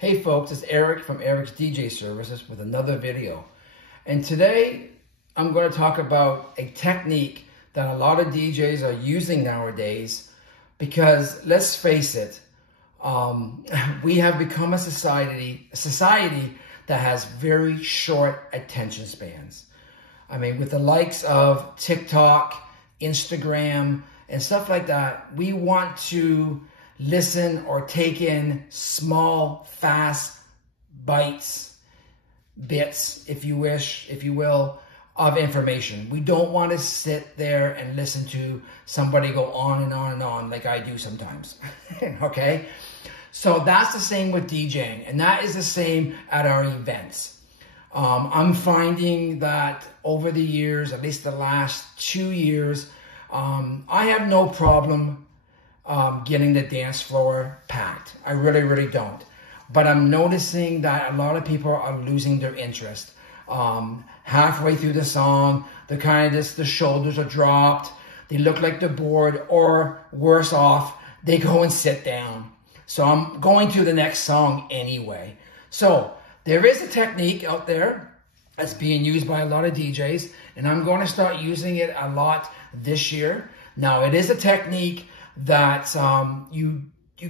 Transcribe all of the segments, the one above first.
Hey folks, it's Eric from Eric's DJ Services with another video. And today I'm going to talk about a technique that a lot of DJs are using nowadays because let's face it, we have become a society that has very short attention spans. I mean, with the likes of TikTok, Instagram, and stuff like that, we want to listen or take in small, fast bits, if you wish, if you will, of information. We don't want to sit there and listen to somebody go on and on and on like I do sometimes, okay? So that's the same with DJing, and that is the same at our events. I'm finding that over the years, at least the last 2 years, I have no problem getting the dance floor packed. I really, really don't. But I'm noticing that a lot of people are losing their interest. Halfway through the song, the shoulders are dropped, they look like they're bored, or worse off, they go and sit down. So I'm going to the next song anyway. So there is a technique out there that's being used by a lot of DJs, and I'm going to start using it a lot this year. Now, it is a technique that you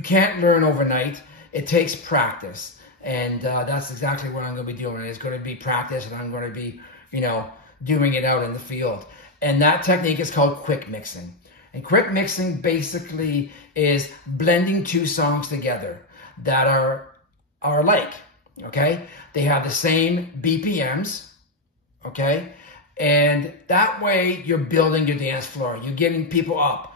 can't learn overnight. It takes practice, and that's exactly what I'm going to be doing. It's going to be practice, and I'm going to be, doing it out in the field. And that technique is called quick mixing. And quick mixing basically is blending two songs together that are alike, okay? They have the same BPMs, okay? And that way you're building your dance floor. You're getting people up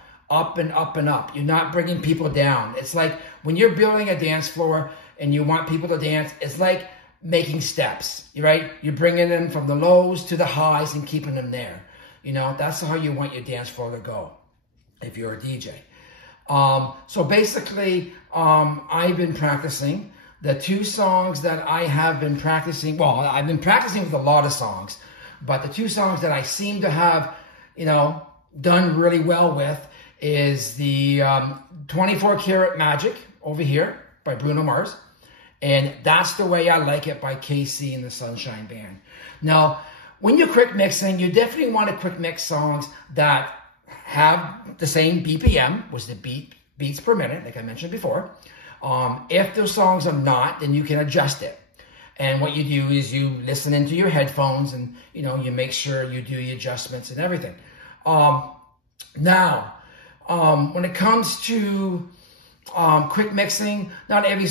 and up and up. You're not bringing people down. It's like when you're building a dance floor and you want people to dance, it's like making steps, right? You're bringing them from the lows to the highs and keeping them there. That's how you want your dance floor to go if you're a DJ. So basically, I've been practicing the two songs that I have been practicing. Well, I've been practicing with a lot of songs, but the two songs that I seem to have, done really well with is the 24 Karat Magic over here by Bruno Mars. And That's the Way I Like It by KC and the Sunshine Band. Now, when you're quick mixing, you definitely want to quick mix songs that have the same BPM, was the beats per minute, like I mentioned before. If those songs are not, then you can adjust it. And what you do is you listen into your headphones and, you make sure you do your adjustments and everything. Now, when it comes to quick mixing, not every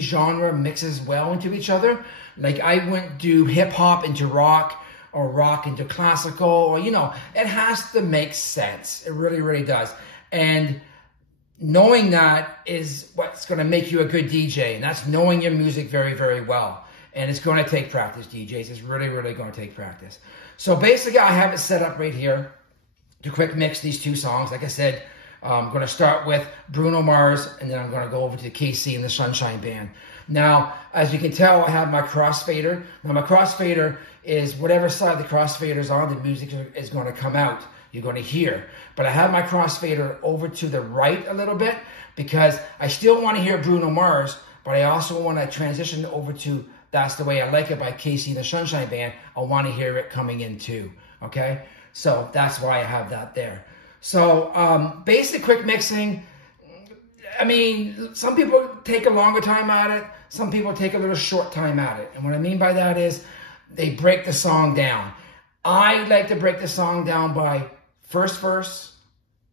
genre mixes well into each other. Like I wouldn't do hip hop into rock or rock into classical, or, it has to make sense. It really, really does. And knowing that is what's going to make you a good DJ. And that's knowing your music very, very well. And it's going to take practice, DJs. It's really, really going to take practice. So basically, I have it set up right here to quick mix these two songs. Like I said, I'm going to start with Bruno Mars, and then I'm going to go over to KC and the Sunshine Band. Now, as you can tell, I have my crossfader. Now, my crossfader is whatever side the crossfader is on, the music is going to come out. You're going to hear. But I have my crossfader over to the right a little bit because I still want to hear Bruno Mars, but I also want to transition over to That's the Way I Like It by KC and the Sunshine Band. I want to hear it coming in too, okay? So that's why I have that there. So basic quick mixing, I mean, some people take a longer time at it. Some people take a little short time at it. And what I mean by that is they break the song down. I like to break the song down by first verse,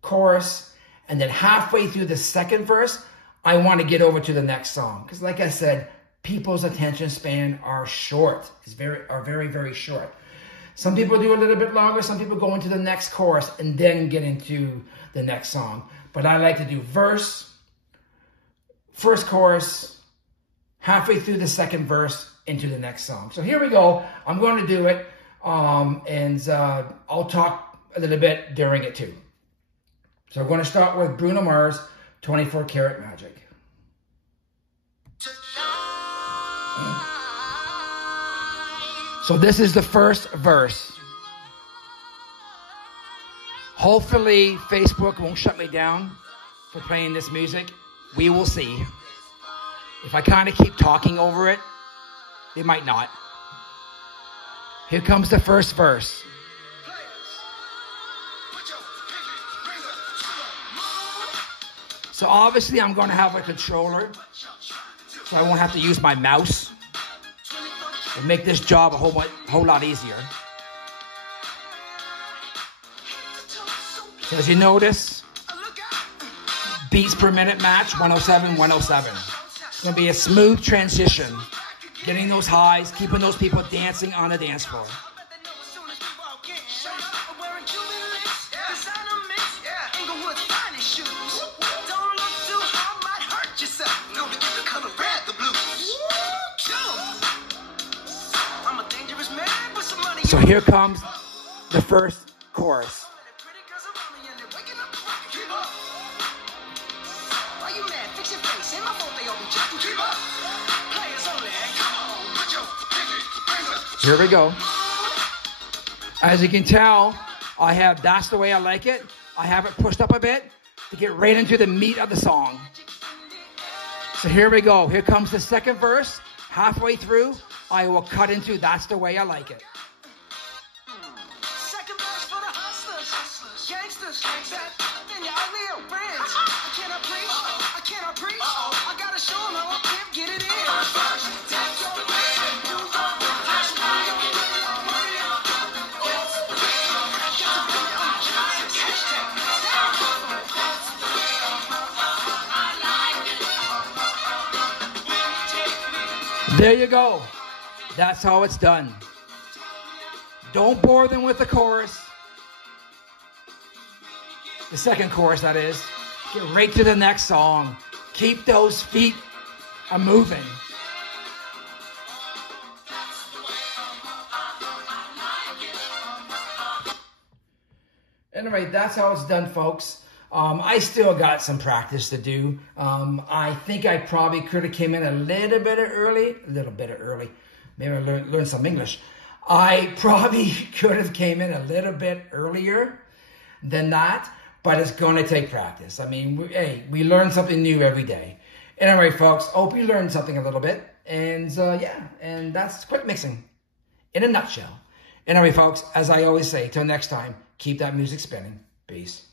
chorus, and then halfway through the second verse, I want to get over to the next song. Because like I said, people's attention span are short. Are very, very short. Some people do a little bit longer. Some people go into the next chorus and then get into the next song. But I like to do verse, first chorus, halfway through the second verse, into the next song. So here we go. I'm going to do it. And I'll talk a little bit during it too. So I'm going to start with Bruno Mars, 24 Karat Magic. So this is the first verse. Hopefully Facebook won't shut me down for playing this music. We will see. If I kind of keep talking over it, they might not. Here comes the first verse. So obviously I'm going to have a controller, so I won't have to use my mouse. It'll make this job a whole lot easier. So as you notice, beats per minute match, 107, 107. It's going to be a smooth transition. Getting those highs, keeping those people dancing on the dance floor. So here comes the first chorus. Here we go. As you can tell, I have That's the Way I Like It. I have it pushed up a bit to get right into the meat of the song. So here we go. Here comes the second verse. Halfway through, I will cut into That's the Way I Like It. Second verse for the hustlers, gangsters, then your ugly old friends. I cannot preach, I gotta show them how I can get it in. There you go. That's how it's done. Don't bore them with the chorus. The second chorus, that is. Get right to the next song. Keep those feet a-moving. Anyway, that's how it's done, folks. I still got some practice to do. I think I probably could have came in a little bit early. Maybe I learned some English. I probably could have came in a little bit earlier than that, but it's going to take practice. I mean, we learn something new every day. Anyway, folks, hope you learned something a little bit. And yeah, and that's quick mixing in a nutshell. Anyway, folks, as I always say, till next time, keep that music spinning. Peace.